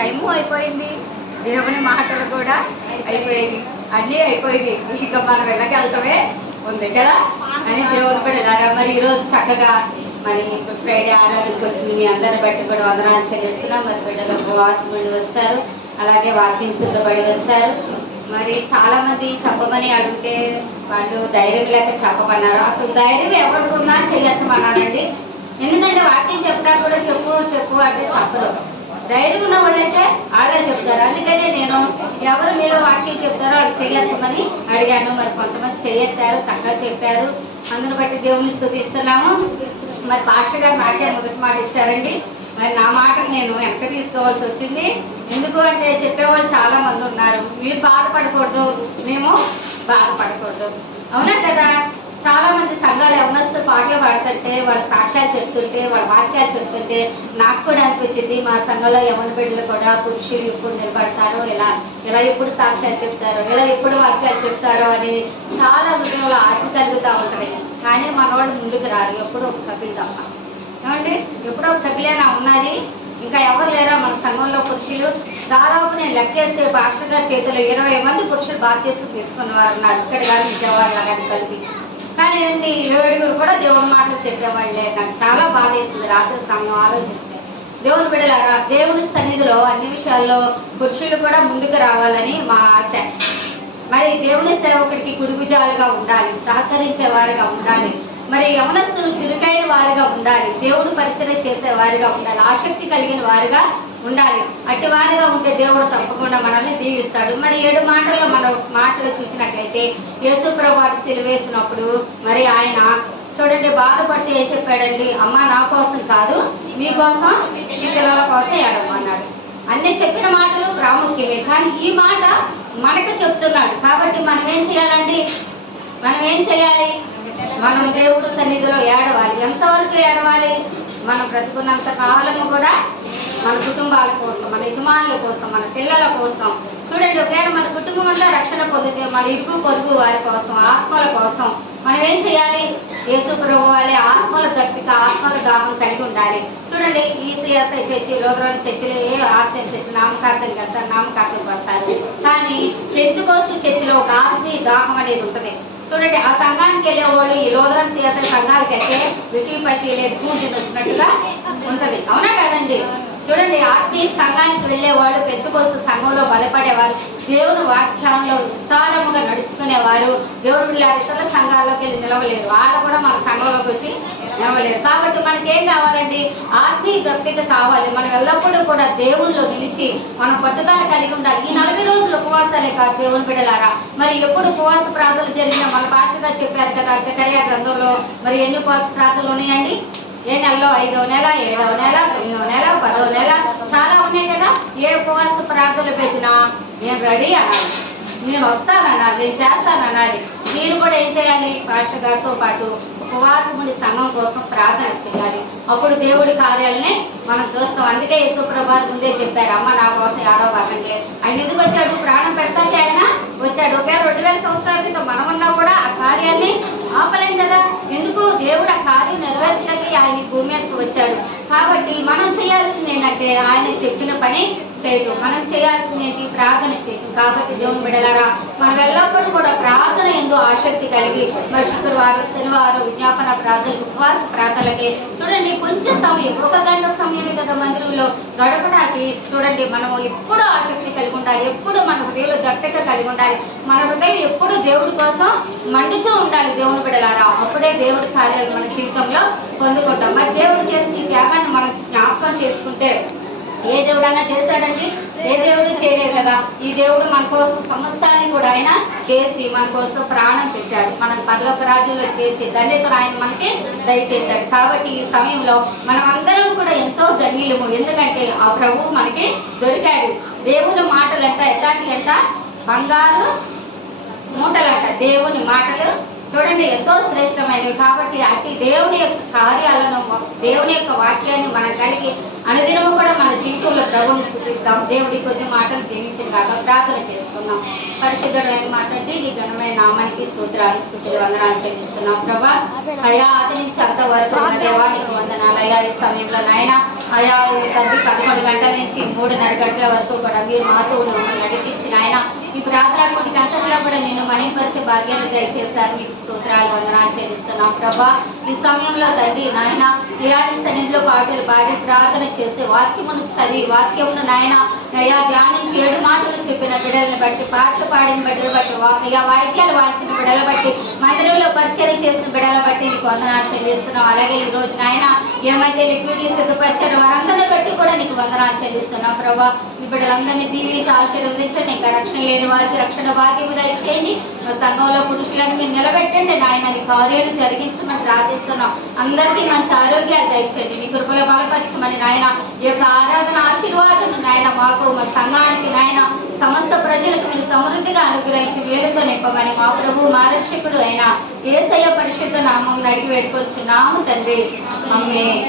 Time అయిపోయింది, దేవుని మాటలు కూడా అయిపోయింది, అన్నీ అయిపోయింది. ఇక మనం వెళ్ళగలుగుతామే ఉంది కదా అని దేవుని బిడ్డలారా, మరి ఈరోజు చక్కగా మరి ఫ్రైడే ఆరాధనకు వచ్చింది. మీ అందరి బట్టి కూడా వందనాలు చెల్లిస్తున్నాం. మరి బిడ్డలు ఉపవాసం నుండి వచ్చారు, అలాగే వాక్యం సిద్ధపడి వచ్చారు. మరి చాలా మంది చెప్పమని అడిగితే వాళ్ళు ధైర్యం లేక చెప్పమన్నారు. అసలు ధైర్యం ఎవరికి ఉందా చెయ్యమన్నానండి. ఎందుకంటే వాక్యం చెప్పడానికి కూడా చెప్పు చెప్పు అంటే చెప్పరు. ధైర్యం ఉన్న వాళ్ళైతే వాళ్ళే చెప్తారు. అందుకనే నేను ఎవరు మీలో వాక్యం చెప్తారో వాళ్ళు చెయ్యమని అడిగాను. మరి కొంతమంది చెయ్యెత్తారు, చక్కగా చెప్పారు. అందుని బట్టి దేవుని స్తుతిస్తున్నాము. మరి పాస్టర్ గారు నాకే మొదటి మాట ఇచ్చారండి. మరి నా మాటను నేను వెనక తీసుకోవాల్సి వచ్చింది. ఎందుకు అంటే చెప్పేవాళ్ళు చాలా మంది ఉన్నారు. మీరు బాధపడకూడదు, మేము బాధపడకూడదు, అవునా కదా. చాలా మంది సంఘాలు యవనస్తు పాటలు పాడుతుంటే, వాళ్ళ సాక్ష్యాలు చెప్తుంటే, వాళ్ళ వాక్యాలు చెప్తుంటే నాకు కూడా అనిపించింది, మా సంఘంలో యవన బిడ్డలు కూడా పురుషులు ఎప్పుడు నిలబడతారో, ఇలా ఎప్పుడు సాక్ష్యాలు చెప్తారో, ఇలా ఎప్పుడు వాక్యాలు చెప్తారో అని చాలా హృదయంలో ఆశ కలుగుతూ ఉంటుంది. కానీ మన వాళ్ళు ముందుకు రారు, ఎప్పుడో ఒక కపిల్ తప్ప. ఏమండి, ఎప్పుడో ఒక కపిలేనా ఉన్నది, ఇంకా ఎవరు లేరా మన సంఘంలో పురుషులు? దాదాపు నేను లెక్కేస్తే పాస్టర్ గారి చేతిలో 20 మంది పురుషులు బాధ్యతలు తీసుకున్న వారు ఉన్నారు, ఇక్కడ కానీ విజయవాడలో కానీ కలిపి. కానీ ఏంటి 7 కూడా దేవుని మాటలు చెప్పేవాళ్ళే. నాకు చాలా బాధ వేసింది రాత్రి సమయం ఆలోచిస్తే. దేవుని బిడ్డలారా, దేవుని సన్నిధిలో అన్ని విషయాల్లో పురుషులు కూడా ముందుకు రావాలని మా ఆశ. మరి దేవుని సేవకుడికి కుడుగుజాలుగా ఉండాలి, సహకరించే వారిగా ఉండాలి. మరి యవనస్తులు చురుకైన వారిగా ఉండాలి, దేవుడు పరిచయం చేసే వారిగా ఉండాలి, ఆసక్తి కలిగిన వారిగా ఉండాలి. అట్టి వారిగా ఉంటే దేవుడు తప్పకుండా మనల్ని దీవిస్తాడు. మరి 7 మాటల్లో మనం మాటలు చూసినట్లయితే, యేసు ప్రభువు సిలువేసినప్పుడు మరి ఆయన చూడండి బాధపడితే ఏం చెప్పాడండి? అమ్మ నా కోసం కాదు, మీకోసం మీ పిల్లల కోసం ఏడమన్నాడు. అన్నీ చెప్పిన మాటలు ప్రాముఖ్యమే, కానీ ఈ మాట మనకు చెప్తున్నాడు. కాబట్టి మనం ఏం చేయాలండి? మనం ఏం చేయాలి? మనం దేవుడు సన్నిధిలో ఏడవాలి. ఎంతవరకు ఏడవాలి? మనం బ్రతుకున్నంత కాలము కూడా మన కుటుంబాల కోసం, మన యజమానుల కోసం, మన పిల్లల కోసం. చూడండి, ఒకవేళ మన కుటుంబం అంతా రక్షణ పొందితే మన ఇరుగు పొరుగు వారి కోసం, ఆత్మల కోసం మనం ఏం చేయాలి? యేసు ప్రభువు వాళ్ళే ఆత్మల దప్పిక, ఆత్మల దాహం కలిగి ఉండాలి. చూడండి, ఈసీఎస్ఐ చర్చి, లోదరం చర్చిలో ఏ ఆర్సీఎం చర్చి నామకార్థంకి వెళ్తారు, నామకార్థంకి వస్తారు. కానీ పెంతెకోస్తు చర్చిలో ఒక ఆత్మీయ దాహం అనేది ఉంటుంది. చూడండి, ఆ సంఘానికి వెళ్ళే వాళ్ళు ఈ లోదరం సిఎస్ఐ సంఘానికి వెళ్తే రుచి పసి లేదు, కూంటిని వచ్చినట్టుగా ఉంటుంది, అవునా కాదండి? చూడండి, ఆత్మీయ సంఘానికి వెళ్ళే వాళ్ళు, పెంతెకోస్తు సంఘంలో బలపడేవారు, దేవుని వాక్యంలో విస్తారముగా నడుచుకునేవారు. దేవుని పిల్లలు ఇతర సంఘాల్లోకి వెళ్ళి నిలవలేరు, వాళ్ళు కూడా మన సంఘంలోకి వచ్చి నిలవలేరు. కాబట్టి మనకేం కావాలండి? ఆత్మీయ దప్పిక కావాలి. మనం ఎల్లప్పుడూ కూడా దేవుల్లో నిలిచి మనం పట్టుదల కలిగి ఉండాలి. ఈ 40 రోజులు ఉపవాసాలే కాదు దేవుని బిడ్డలారా. మరి ఎప్పుడు ఉపవాస ప్రార్థనలు జరిగినా మన భాషగా చెప్పారు కదా జకర్యా గ్రంథంలో. మరి ఎన్ని ఉపవాస ప్రార్థనలు ఉన్నాయండి? ఏ నెలలో? 5వ నెల, 7వ నెల, 9వ నెల, 10వ నెల, చాలా ఉన్నాయి కదా. ఏ ఉపవాస ప్రార్థనలు పెట్టినా నేను రెడీ అనాలి, నేను వస్తానన్నాలి, నేను చేస్తానన్నాలి. స్త్రీలు కూడా ఏం చేయాలి? పాస్టర్ గారితో పాటు ఉపవాసముడి సంఘం కోసం ప్రార్థన చేయాలి. అప్పుడు దేవుడి కార్యాలనే మనం చూస్తాం. అందుకే యేసుప్రభువు ముందే చెప్పారు, అమ్మ నా కోసం ఏడవబాకండి. ఆయన ఎందుకు వచ్చాడు? ప్రాణం పెడతానికి ఆయన వచ్చాడు. ఒకవేళ 2000 సంవత్సరాల క్రితం మనమన్నా కూడా ఆ కార్యాన్ని ఆపలేం కదా. ఎందుకు? దేవుడు ఆ కార్యం నెరవేర్చడానికి ఆయన భూమి మీదకి వచ్చాడు. కాబట్టి మనం చేయాల్సింది ఏంటంటే ఆయన చెప్పిన పని చేయటం. మనం చేయాల్సింది ఏంటి? ప్రార్థన చేయటం. కాబట్టి దేవుని బిడ్డలారా, మనం ఎల్లప్పుడూ కూడా ప్రార్థన ఎందు ఆసక్తి కలిగి మరి శుక్రవారం, శనివారం విజ్ఞాపన ప్రార్థన, ఉపవాస ప్రార్థనలకి చూడండి కొంచెం సమయం, 1 గంట సమయమే కదా మందిరంలో గడపడానికి. చూడండి, మనం ఎప్పుడూ ఆసక్తి కలిగి ఉండాలి, ఎప్పుడు మన హృదయంలో దట్టక కలిగి ఉండాలి. మన హృదయం ఎప్పుడు దేవుడి కోసం మండుచూ ఉండాలి దేవుని బిడ్డలారా. అప్పుడే దేవుడి కార్యాలు మన జీవితంలో పొందుకుంటాం. మరి దేవుడు చేసిన ఈ త్యాగాన్ని మనం జ్ఞాపకం చేసుకుంటే, ఏ దేవుడైనా చేశాడండి? ఏ దేవుడు చేయలేదు కదా. ఈ దేవుడు మన కోసం సమస్తాన్ని కూడా ఆయన చేసి మన కోసం ప్రాణం పెట్టాడు, మన పరలోక రాజ్యంలో చేర్చి ధన్యతను ఆయన మనకి దయచేశాడు. కాబట్టి ఈ సమయంలో మనం అందరం కూడా ఎంతో ధన్యులము. ఎందుకంటే ఆ ప్రభువు మనకి దొరికాడు. దేవుని మాటలు అంట ఎట్లాంటి అంట? బంగారు మూటలంట. దేవుని మాటలు చూడండి ఎంతో శ్రేష్టమైనవి. కాబట్టి అట్టి దేవుని యొక్క కార్యాలను, దేవుని యొక్క వాక్యాన్ని మనం కలిగి అనుదినము కూడా మన జీవితంలో ప్రభుని స్తుతిద్దాం. దేవుడి కొద్ది మాటలు దీవించిన కాక ప్రార్థన చేసుకుందాం. పరిశుద్ధమైన మా తండ్రి నీ ఘనమైన నామానికి స్తోత్రాలు స్తుతులు వందనాలు చెల్లిస్తున్నాం ప్రభా. అయా ఆది నుంచి అంత వరకు ఉన్న దేవానికి వందనాలు అయ్యా. ఈ సమయంలో నాయన అయా తండ్రి 11 గంటల నుంచి 3:30 గంటల వరకు కూడా మీరు మాతో నడిపించిన ఆయన ఈ ప్రార్థనా కూడికి అంతట్లో కూడా నిన్ను మణిపరిచే భాగ్యాన్ని దయచేశారు. మీకు స్తోత్రాలు వందనాలు చెల్లిస్తున్నాం ప్రభా. ఈ సమయంలో తండ్రి నాయన ఇలాంటి సన్నిధిలో పాటలు పాడి ప్రార్థన చేసే వాక్యమును చదివి వాక్యమును నాయన అయ్యా ధ్యానించి 7 మాటలు చెప్పిన బిడ్డలను బట్టి పాటలు పాడిన బిడ్డలు బట్టి అయ్యా వాయిద్యాలు వాయించిన బిడ్డల బట్టి మందిరంలో పరిచయం చేసిన బిడ్డల బట్టి నీకు వందనాలు చెల్లిస్తున్నాం. అలాగే ఈ రోజు నాయన ఏమైతే లిక్విడ్లు సిద్ధపరిచారో వారందరిని బట్టి కూడా నీకు వందనాలు చెల్లిస్తున్నాం ప్రభా. ఈ బిడ్డలందరినీ దీవించి ఆశీర్వదించండి. ఇంకా రక్షణ లేని వారికి రక్షణ భాగ్యము దయచేయండి. మా సంఘంలో పురుషులను మీరు నిలబెట్టండి నాయన. నీ కార్యాలు జరిగించమని ప్రార్థిస్తున్నాం. అందరికీ మంచి ఆరోగ్యాలు దయచేయండి. నీ కృపలో బలపరచమని నాయన ఈ యొక్క ఆరాధన ఆశీర్వాదం నాయన మాకు మా సంఘానికి నాయన సమస్త ప్రజలకు మీరు సమృద్ధిగా అనుగ్రహించి వేలుతో నింపమని మా ప్రభు మా రక్షకుడు అయిన యేసయ్య పరిశుద్ధ నామం అడిగి వేడుకొచ్చున్నాము తండ్రి. ఆమేన్.